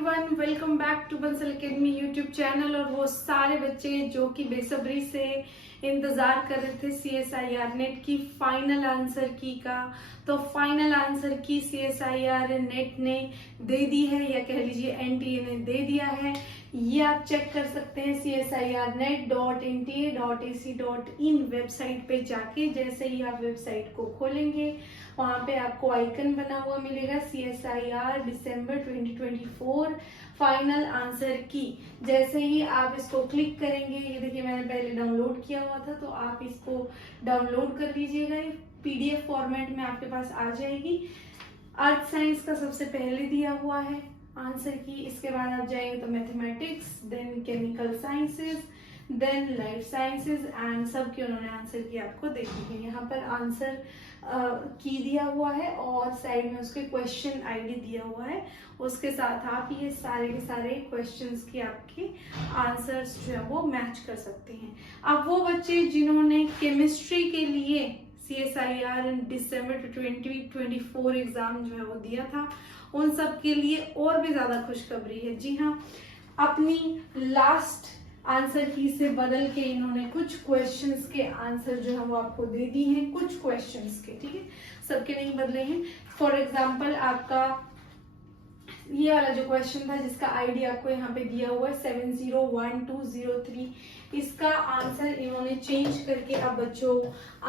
Everyone, welcome back to Bansal Academy YouTube channel. और वो सारे बच्चे जो कि बेसब्री से इंतजार कर रहे थे CSIR नेट की फाइनल आंसर की का, तो फाइनल आंसर की CSIR नेट ने दे दी है, या कह लीजिए NTA ने दे दिया है। ये आप चेक कर सकते हैं CSIRnet.nta.ac.in वेबसाइट पे जाके। जैसे ही आप वेबसाइट को खोलेंगे वहां पे आपको आइकन बना हुआ मिलेगा CSIR दिसंबर 2024 फाइनल आंसर की। जैसे ही आप इसको क्लिक करेंगे, ये देखिए मैंने पहले डाउनलोड किया हुआ था, तो आप इसको डाउनलोड कर लीजिएगा। PDF फॉर्मेट में आपके पास आ जाएगी। अर्थ साइंस का सबसे पहले दिया हुआ है आंसर की, इसके बाद आप जाएंगे तो mathematics, then chemical sciences, then life sciences and सब के उन्होंने आंसर की आपको देखी है। यहाँ पर आंसर की दिया हुआ है और साइड में उसके क्वेश्चन ID दिया हुआ है। उसके साथ आप ये सारे के सारे क्वेश्चंस की आपके आंसर्स जो है वो मैच कर सकते हैं। अब वो बच्चे जिन्होंने केमिस्ट्री के लिए CSIR इन दिसंबर 2024 एग्जाम जो है वो दिया था, उन सब के लिए और भी ज्यादा खुशखबरी है। जी हाँ, अपनी लास्ट आंसर की से बदल के इन्होंने कुछ क्वेश्चंस के आंसर जो है वो आपको दे दी हैं, कुछ क्वेश्चंस के, ठीक है, सबके नहीं बदले हैं। फॉर एग्जांपल आपका ये वाला जो क्वेश्चन था जिसका ID आपको यहाँ पे दिया हुआ है 701203, इसका आंसर इन्होंने चेंज करके अब बच्चों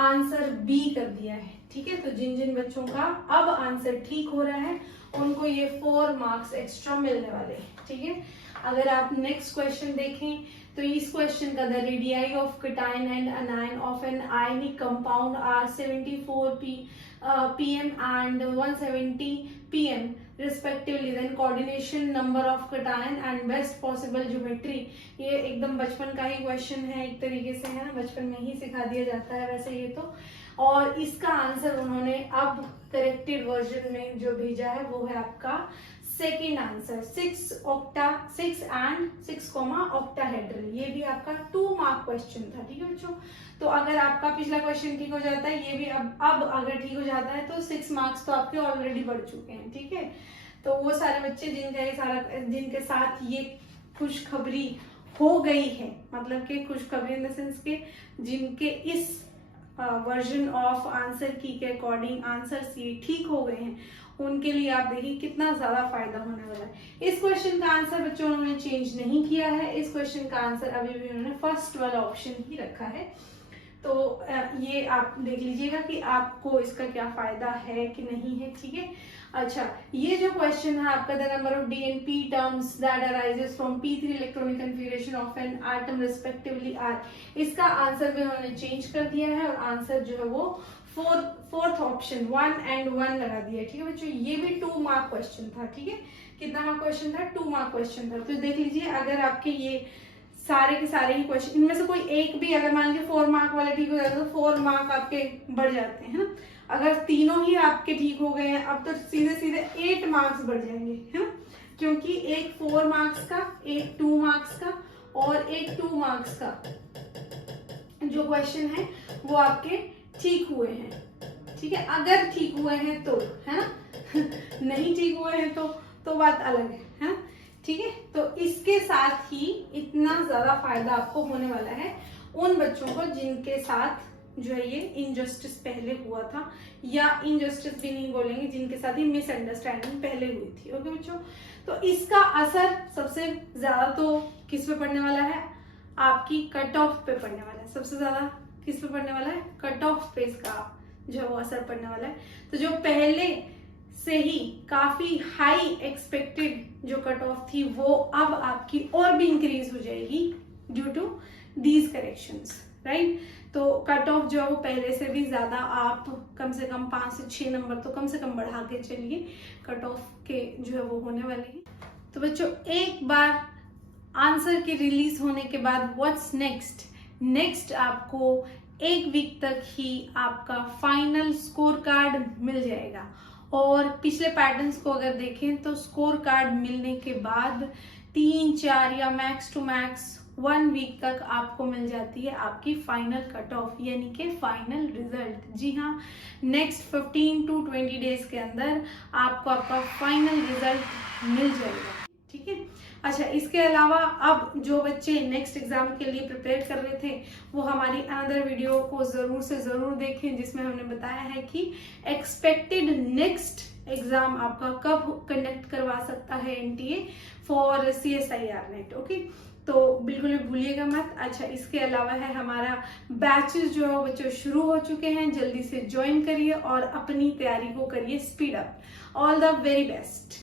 आंसर B कर दिया है। ठीक है, तो जिन जिन बच्चों का अब आंसर ठीक हो रहा है उनको ये 4 मार्क्स एक्स्ट्रा मिलने वाले हैं। ठीक है, अगर आप नेक्स्ट क्वेश्चन देखें तो इस क्वेश्चन का the radii of cation and anion of an ionic compound are 74 PM and 170 PM respectively, then coordination number of cation and best possible geometry. ये एकदम बचपन का ही क्वेश्चन है, एक तरीके से है ना, बचपन में ही सिखा दिया जाता है वैसे ये तो। और इसका आंसर उन्होंने अब करेक्टेड वर्जन में जो भेजा है वो है आपका सेकेंड आंसर 6 एंड 6 ऑक्टाहेड्रल। ये भी आपका 2 मार्क क्वेश्चन था। ठीक है बच्चों, तो अगर आपका पिछला क्वेश्चन ठीक हो जाता है, ये भी अब अगर ठीक हो जाता है तो 6 मार्क्स तो आपके ऑलरेडी बढ़ चुके हैं। ठीक है, तो वो सारे बच्चे जिनके साथ ये खुशखबरी हो गई है, मतलब कि खुशखबरी इन द सेंस के जिनके इस वर्जन ऑफ आंसर की के अकॉर्डिंग आंसर ये ठीक हो गए हैं, उनके लिए आप देखिए कितना ज्यादा फायदा होने वाला है। इस क्वेश्चन का आंसर बच्चों उन्होंने चेंज नहीं किया है, इस क्वेश्चन का आंसर अभी भी उन्होंने फर्स्ट वाला ऑप्शन ही रखा है। तो ये आप देख लीजिएगा कि आपको इसका क्या फायदा है कि नहीं है। ठीक है, अच्छा, ये जो क्वेश्चन है आपका the number of D and P terms that arises from P3 electronic configuration of an atom respectively are, इसका आंसर भी उन्होंने चेंज कर दिया है और आंसर जो है वो फोर्थ ऑप्शन 1 and 1 लगा दिया। ठीक है बच्चों, ये भी 2 मार्क क्वेश्चन था। ठीक है, कितना मार्क क्वेश्चन था? 2 मार्क क्वेश्चन था। तो देख लीजिए, अगर आपके ये सारे के सारे ही क्वेश्चन, इनमें से कोई एक भी अगर मान लीजिए 4 मार्क वाला ठीक हो जाता है तो 4 मार्क आपके बढ़ जाते हैं ना। अगर तीनों ही आपके ठीक हो गए हैं अब तो सीधे सीधे 8 मार्क्स बढ़ जाएंगे, है ना, क्योंकि एक 4 मार्क्स का, एक 2 मार्क्स का और एक 2 मार्क्स का जो क्वेश्चन है वो आपके ठीक हुए हैं। ठीक है, अगर ठीक हुए हैं तो, है ना नहीं ठीक हुए हैं तो बात अलग है ना। ठीक है, तो इसके साथ ही इतना ज्यादा फायदा आपको होने वाला है उन बच्चों को जिनके साथ जो है ये इनजस्टिस पहले हुआ था, या इनजस्टिस भी नहीं बोलेंगे, जिनके साथ ही मिसअंडरस्टैंडिंग पहले हुई थी। ओके बच्चों, तो इसका असर सबसे ज्यादा तो किस पे पड़ने वाला है? आपकी कट ऑफ पे पड़ने वाला है। सबसे ज्यादा किस पे पड़ने वाला है? कट ऑफ पे इसका जो है वो असर पड़ने वाला है। तो जो पहले से ही काफी हाई एक्सपेक्टेड जो कट ऑफ थी वो अब आपकी और भी इंक्रीज हो जाएगी due to these corrections, right. तो कट ऑफ जो है वो पहले से भी ज्यादा आप कम से कम 5 से 6 नंबर तो कम से कम बढ़ा के चलिए, कट ऑफ के जो है वो होने वाले हैं। तो बच्चों, एक बार आंसर के रिलीज होने के बाद व्हाट्स नेक्स्ट आपको 1 वीक तक ही आपका फाइनल स्कोर कार्ड मिल जाएगा। और पिछले पैटर्न्स को अगर देखें तो स्कोर कार्ड मिलने के बाद 3-4 या मैक्स टू मैक्स 1 वीक तक आपको मिल जाती है आपकी फाइनल कट ऑफ, यानी कि फाइनल रिजल्ट। जी हाँ, नेक्स्ट 15 to 20 डेज के अंदर आपको आपका फाइनल रिजल्ट मिल जाएगा। ठीक है। अच्छा, इसके अलावा अब जो बच्चे नेक्स्ट एग्जाम के लिए प्रिपेयर कर रहे थे वो हमारी अनदर वीडियो को जरूर से जरूर देखें, जिसमें हमने बताया है कि एक्सपेक्टेड नेक्स्ट एग्जाम आपका कब कंडक्ट करवा सकता है NTA for CSIR net. Okay, तो बिल्कुल भी भूलिएगा मत। अच्छा, इसके अलावा है हमारा बैचेस जो बच्चों शुरू हो चुके हैं, जल्दी से ज्वाइन करिए और अपनी तैयारी को करिए speed up. All the very best.